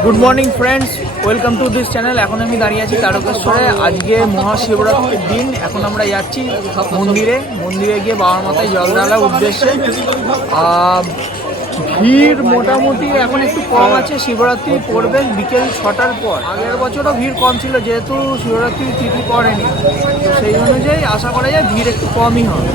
Good morning friends welcome to this channel এখন আমি দাঁড়িয়ে আছি তারকেশ্বরে। আজকে মহাশিবরাত্রির দিন। এখন আমরা যাচ্ছি মন্দিরে। মন্দিরে গিয়ে বাবার মাথায় জল ঢালার উদ্দেশ্যে। ভিড় মোটামুটি এখন একটু কম আছে। শিবরাত্রি পড়বে বিকেল ছটার পর। আগের বছরও ভিড় কম ছিল, যেহেতু শিবরাত্রি তিথি পড়েনি। তো সেই অনুযায়ী আশা করা যায় ভিড় একটু কমই হবে।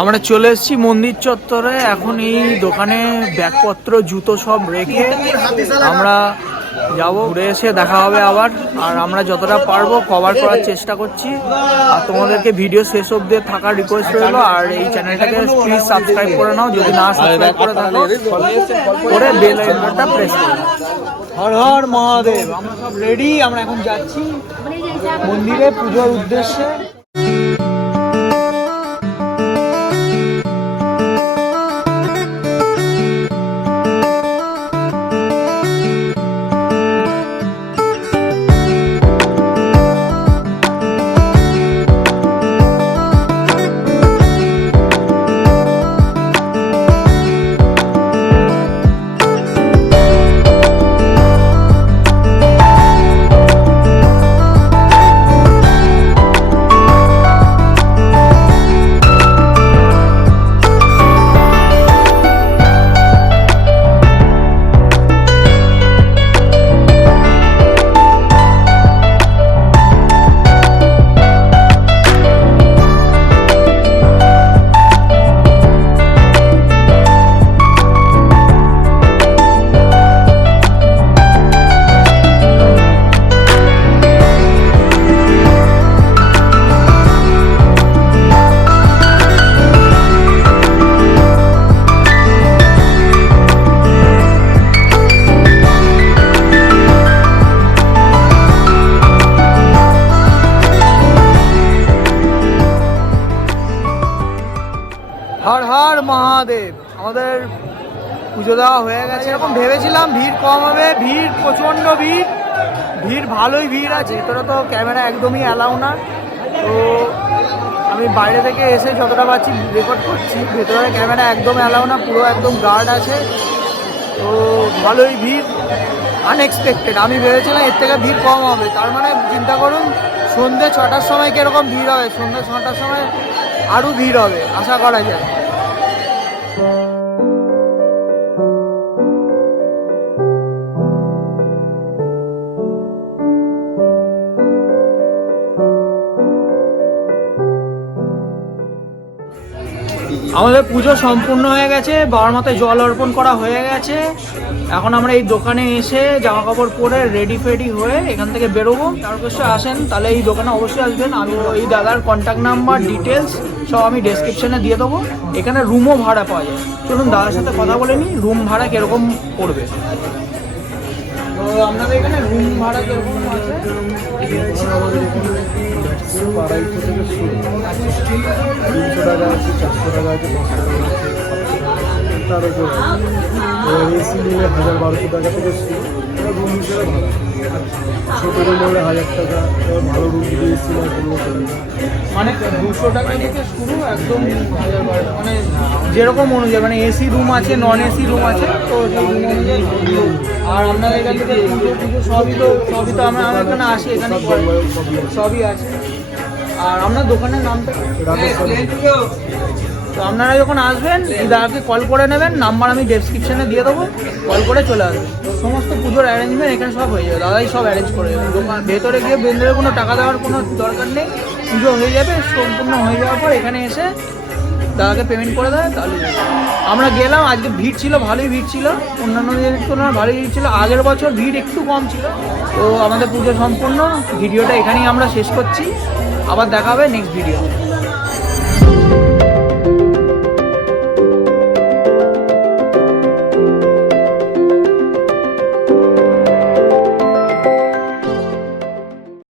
আমরা চলে এসেছি মন্দির চত্বরে। এখন এই দোকানে ব্যাগপত্র, জুতো সব রেখে আমরা যাব। ঘুরে এসে দেখা হবে আবার। আর আমরা যতটা পারব কভার করার চেষ্টা করছি। আর তোমাদেরকে ভিডিও শেষ অব্দি থাকার রিকোয়েস্ট রইল। আর এই চ্যানেলটাকে প্লিজ সাবস্ক্রাইব করে নাও। যদি না সাবস্ক্রাইব করে থাকো, করে বেল আইকনটা প্রেস করে। হর হর মহাদেব, আমরা সব রেডি আমরা এখন যাচ্ছি মন্দিরে পুজোর উদ্দেশ্যে। আমাদের পুজো দেওয়া হয়ে গেছে। এরকম ভেবেছিলাম ভিড় কম হবে, ভিড়, প্রচণ্ড ভিড় ভিড় ভালোই ভিড় আছে। ভেতরে তো ক্যামেরা একদমই অ্যালাউ না। তো আমি বাইরে থেকে এসে যতটা পাচ্ছি রেকর্ড করছি। ভেতরে ক্যামেরা একদম অ্যালাউ না, পুরো একদম গার্ড আছে। তো ভালোই ভিড় আনএক্সপেক্টেড আমি ভেবেছিলাম এর থেকে ভিড় কম হবে। তার মানে চিন্তা করুন সন্ধ্যে ছটার সময় কীরকম ভিড় হবে? সন্ধ্যে ছটার সময় আরও ভিড় হবে, আশা করা যায়। আমাদের পুজো সম্পূর্ণ হয়ে গেছে, বাবার মাথায় জল অর্পণ করা হয়ে গেছে। এখন আমরা এই দোকানে এসে জামা কাপড় পরে রেডি ফেডি হয়ে এখান থেকে বেরোবো। তার অবশ্যই আসেন, তাহলে এই দোকানে অবশ্যই আসবেন। আমি এই দাদার কন্ট্যাক্ট নাম্বার ডিটেলস সব আমি ডেসক্রিপশনে দিয়ে দেবো। এখানে রুমও ভাড়া পাওয়া যায়। চলুন দাদার সাথে কথা বলে নিই রুম ভাড়া কীরকম পড়বে? তিনশো টাকা আছে চারশো টাকা আছে পাঁচশো টাকা আছে? তার উপর। এসি নিলে হাজার বারোশো টাকা থেকে শুরু। মানে দুশো টাকা শুরু একদম মানে যেরকম অনুযায়ী মানে এসি রুম আছে নন এসি রুম আছে, তো রুম অনুযায়ী আর আপনাদের এখান থেকে সবই তো সবই তো আমরা আমরা এখানে আসি, এখানে সবই আছে। আর আপনার দোকানের নামটা। তো আপনারা যখন আসবেন দাদাকে কল করে নেবেন নাম্বার আমি ডেসক্রিপশনে দিয়ে দেবো কল করে চলে আসবেন। সমস্ত পুজোর অ্যারেঞ্জমেন্ট এখানে সব হয়ে যাবে, দাদাই সব অ্যারেঞ্জ করে দেবে দোকান, ভেতরে গিয়ে বেন্দ্রের কোনো টাকা দেওয়ার কোনো দরকার নেই, পুজো হয়ে যাবে, সম্পূর্ণ হয়ে যাওয়ার পর এখানে এসে দাদাকে পেমেন্ট করে দেয়, তাহলে আমরা গেলাম, আজকে ভিড় ছিল, ভালোই ভিড় ছিল। অন্যান্য দিনের তুলনায় ভালোই ভিড় ছিল। আগের বছর ভিড় একটু কম ছিল। তো আমাদের পুজো সম্পূর্ণ, ভিডিওটা এখানেই আমরা শেষ করছি। আবার দেখা হবে নেক্সট ভিডিও